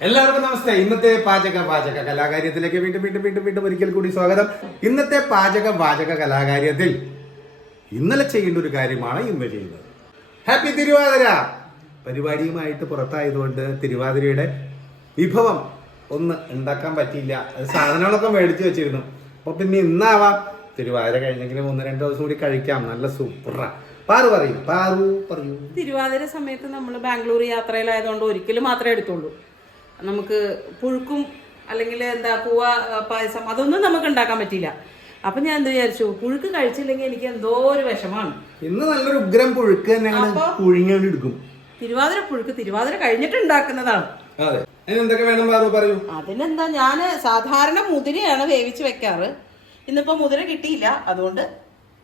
എല്ലാവർക്കും നമസ്തേ. ഇന്നത്തെ പാചക പാചക കലാകാര്യത്തിലേക്ക് വീണ്ടും വീണ്ടും വീണ്ടും വീണ്ടും ഒരിക്കൽ കൂടി സ്വാഗതം. ഇന്നത്തെ പാചക പാചക കലാകാര്യത്തിൽ ഇന്നലെ ചെയ്യേണ്ട ഒരു കാര്യമാണ് ഇന്ന് ചെയ്യുന്നത്. ഹാപ്പി തിരുവാതിര! പരിപാടിയുമായിട്ട് പുറത്തായതുകൊണ്ട് തിരുവാതിരയുടെ വിഭവം ഒന്ന് ഉണ്ടാക്കാൻ പറ്റിയില്ല. സാധനങ്ങളൊക്കെ മേടിച്ചു വെച്ചിരുന്നു. അപ്പൊ പിന്നെ ഇന്നാവാം. തിരുവാതിര കഴിഞ്ഞെങ്കിലും ഒന്ന് രണ്ട് ദിവസം കൂടി കഴിക്കാം. നല്ല സൂപ്പറാ പാറു പറയൂ. പാറു പറയൂ. തിരുവാതിര സമയത്ത് നമ്മൾ ബാംഗ്ലൂർ യാത്രയിലായതുകൊണ്ട് ഒരിക്കലും മാത്രമേ എടുത്തുള്ളൂ. നമുക്ക് പുഴുക്കും അല്ലെങ്കിൽ എന്താ പൂവ പായസം അതൊന്നും നമുക്ക് ഉണ്ടാക്കാൻ പറ്റില്ല അപ്പൊ ഞാൻ എന്ത് വിചാരിച്ചു? പുഴുക്ക് കഴിച്ചില്ലെങ്കിൽ എനിക്ക് എന്തോ ഒരു വിഷമാണ് ഇന്ന് നല്ലൊരു ഉഗ്രം പുഴുക്ക് തന്നെ അപ്പൊ- പുഴുങ്ങിയോണ്ട് എടുക്കും. തിരുവാതിര പുഴുക്ക് തിരുവാതിര കഴിഞ്ഞിട്ട് ഉണ്ടാക്കുന്നതാണ് പറയൂ? അതിനെന്താ ഞാൻ സാധാരണ മുതിരയാണ് വേവിച്ച് വെക്കാറ്. ഇന്നിപ്പോ മുതിര കിട്ടിയില്ല. അതുകൊണ്ട്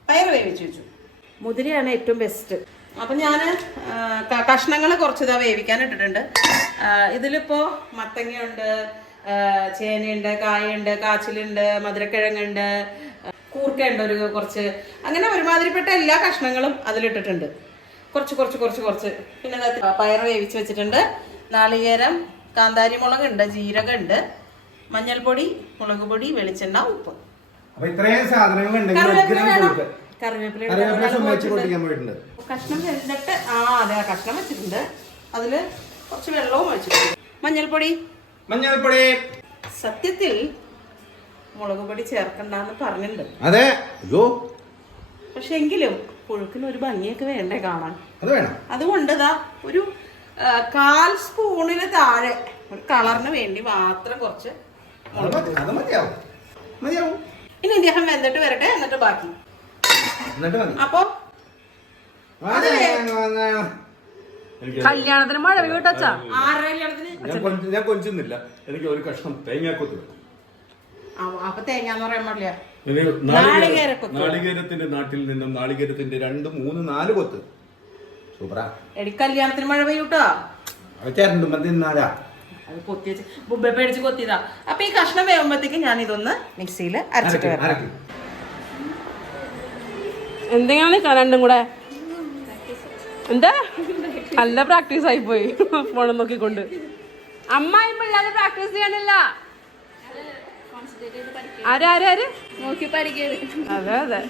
പയർ വേവിച്ച് വെച്ചു. മുതിരയാണ് ഏറ്റവും ബെസ്റ്റ് അപ്പം ഞാൻ കഷ്ണങ്ങൾ കുറച്ചിതാ വേവിക്കാൻ ഇട്ടിട്ടുണ്ട് ഇതിലിപ്പോൾ ഇതിലിപ്പോ മത്തങ്ങയുണ്ട് ചേനയുണ്ട് കായുണ്ട് കാച്ചിലുണ്ട് മധുരക്കിഴങ്ങുണ്ട് കൂർക്കയുണ്ട് ഒരു കുറച്ച്. അങ്ങനെ ഒരുമാതിരിപ്പെട്ട എല്ലാ കഷ്ണങ്ങളും അതിലിട്ടിട്ടുണ്ട്. കുറച്ച് കുറച്ച് കുറച്ച് കുറച്ച്. പിന്നെ പയർ വേവിച്ച് വെച്ചിട്ടുണ്ട്. നാളികേരം കാന്താരി മുളകുണ്ട് ജീരകമുണ്ട് മഞ്ഞൾപ്പൊടി മുളക് പൊടി വെളിച്ചെണ്ണ ഉപ്പ്. കറിവേപ്പില കറിവേപ്പില കഷ്ണം വെച്ചിട്ട് ആ അതെ ആ കഷ്ണം വെച്ചിട്ടുണ്ട്. അതിൽ കുറച്ച് വെള്ളവും ഒഴിച്ചിട്ടുണ്ട്. മഞ്ഞൾപ്പൊടി? മഞ്ഞൾപ്പൊടി. സത്യത്തിൽ മുളക് പൊടി ചേർക്കണ്ടെന്ന് പറഞ്ഞിട്ടുണ്ട്. അതെ. അയ്യോ. പക്ഷെ എങ്കിലും പുഴുക്കിന് ഒരു ഭംഗിയൊക്കെ വേണ്ടേ കാണാൻ? അതുകൊണ്ട് ഇതാ ഒരു കാൽ സ്പൂണിന് താഴെ ഒരു കളറിന് വേണ്ടി മാത്രം കുറച്ച് ഇനി ഇദ്ദേഹം വെന്തിട്ട് വരട്ടെ എന്നിട്ട് ബാക്കി. അപ്പൊ കല്യാണത്തിന് മഴ വീട്ടച്ചാ ഞാൻ കൊഞ്ച്- ഞാൻ കൊഞ്ചുന്നില്ല. എനിക്ക് ഒരു കഷ്ണം തേങ്ങാക്കൊത്ത്. നാളികേരത്തിന്റെ നാട്ടിൽ നിന്നും നാളികേരത്തിന്റെ രണ്ട് മൂന്ന് നാല് കൊത്ത്. സൂപ്പറാ. എടി കല്യാണത്തിന് മഴ പെയ്യൂട്ടോ? അവച്ചാരുണ്ട് മതി തിന്നാലാ. അത് കൊത്തി വെച്ച് ബുബ്ബെ പേടിച്ച് കൊത്തിയതാ. അപ്പൊ ഈ കഷ്ണം വേകുമ്പോഴത്തേക്ക് ഞാൻ ഇതൊന്ന് മിക്സിയിൽ അരച്ചിട്ട് അരക്ക്, വരാം. എന്തെങ്കിലും രണ്ടും കൂടെ. എന്താ? നല്ല പ്രാക്ടീസ് ആയി പോയി. ഫോണും നോക്കിക്കൊണ്ട്. അമ്മായി പിള്ളേരെ പ്രാക്ടീസ് ചെയ്യാനില്ല നോക്കി പഠിക്കരുത്. അതെ അതെ.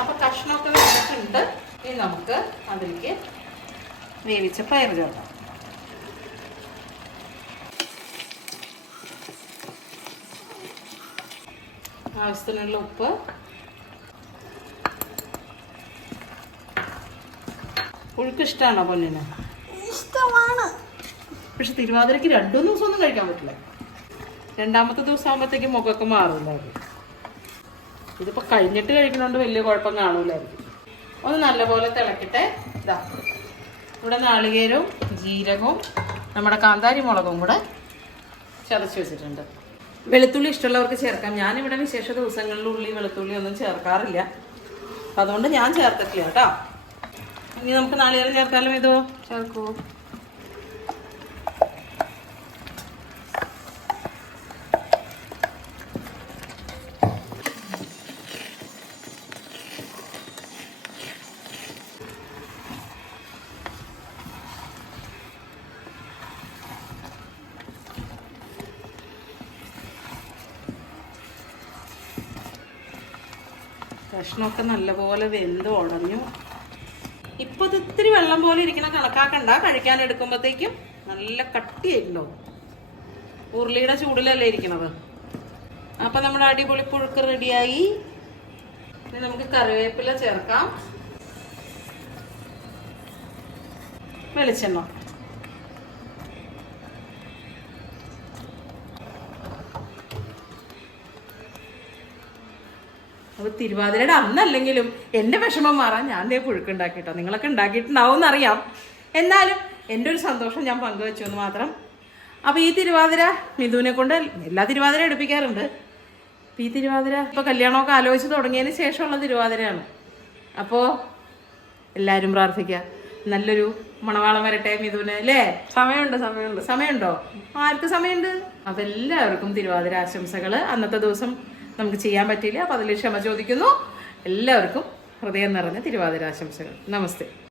അപ്പൊ കഷ്ണമൊക്കെ വെച്ചിട്ടുണ്ട് ഇനി നമുക്ക് അതിലേക്ക് വേവിച്ച പയർ ചേർക്കാം. ആവശ്യത്തിനുള്ള ഉപ്പ് പുഴുക്ക് ഇഷ്ടമാണോ പൊന്നിന്? ഇഷ്ടമാണ്. പക്ഷെ തിരുവാതിരക്ക് രണ്ടു ദിവസം ഒന്നും കഴിക്കാൻ പറ്റില്ല. രണ്ടാമത്തെ ദിവസം ആകുമ്പോഴത്തേക്കും മുഖമൊക്കെ മാറുന്നതായിരിക്കും ഇതിപ്പോ കഴിഞ്ഞിട്ട് കഴിക്കണോണ്ട് വലിയ കുഴപ്പം കാണൂലായിരിക്കും. ഒന്ന് നല്ലപോലെ തിളക്കട്ടെ ഇതാ. ഇവിടെ നാളികേരവും ജീരകവും നമ്മുടെ കാന്താരി മുളകും കൂടെ ചതച്ച് വെച്ചിട്ടുണ്ട്. വെളുത്തുള്ളി ഇഷ്ടമുള്ളവർക്ക് ചേർക്കാം. ഞാനിവിടെ വിശേഷ ദിവസങ്ങളിൽ ഉള്ളി വെളുത്തുള്ളി ഒന്നും ചേർക്കാറില്ല. അതുകൊണ്ട് ഞാൻ ചേർത്തിട്ടില്ല കേട്ടോ. ഇനി നമുക്ക് നാളികേരം ചേർക്കാലും ഇതോ ചേർക്കൂ. കഷ്ണമൊക്കെ നല്ലപോലെ വെന്ത് ഉടഞ്ഞു. ഇപ്പൊ ഇത് ഇത്തിരി വെള്ളം പോലെ ഇരിക്കണ കണക്കാക്കണ്ട. കഴിക്കാൻ എടുക്കുമ്പോഴത്തേക്കും നല്ല കട്ടിയായിട്ടുണ്ടാവും ഉരുളിയുടെ ചൂടിലല്ലേ ഇരിക്കണത്. അപ്പൊ നമ്മുടെ അടിപൊളി പുഴുക്ക് റെഡിയായി. ഇനി നമുക്ക് കറിവേപ്പില ചേർക്കാം. വെളിച്ചെണ്ണ. അപ്പോൾ തിരുവാതിരയുടെ അന്നല്ലെങ്കിലും എന്റെ വിഷമം മാറാൻ ഞാൻ ദേ പുഴുക്കുണ്ടാക്കിട്ടോ. നിങ്ങളൊക്കെ ഉണ്ടാക്കിയിട്ടുണ്ടാവും എന്നറിയാം എന്നാലും എന്റെ ഒരു സന്തോഷം ഞാൻ പങ്കുവെച്ചു എന്ന് മാത്രം. അപ്പോൾ ഈ തിരുവാതിര മിഥുവിനെ കൊണ്ട് എല്ലാ തിരുവാതിര എടുപ്പിക്കാറുണ്ട്. അപ്പോൾ ഈ തിരുവാതിര ഇപ്പോൾ കല്യാണമൊക്കെ ആലോചിച്ച് തുടങ്ങിയതിന് ശേഷമുള്ള തിരുവാതിരയാണ്. അപ്പോൾ എല്ലാവരും പ്രാർത്ഥിക്കുക. നല്ലൊരു മണവാളം വരട്ടെ മിഥുന് അല്ലേ? സമയമുണ്ട് സമയമുണ്ട്. സമയമുണ്ടോ? ആർക്ക് സമയമുണ്ട്? അപ്പൊ എല്ലാവർക്കും തിരുവാതിര ആശംസകൾ അന്നത്തെ ദിവസം നമുക്ക് ചെയ്യാൻ പറ്റിയില്ല. അപ്പോൾ അതിൽ ക്ഷമ ചോദിക്കുന്നു. എല്ലാവർക്കും ഹൃദയം നിറഞ്ഞ തിരുവാതിരാശംസകൾ. നമസ്തേ.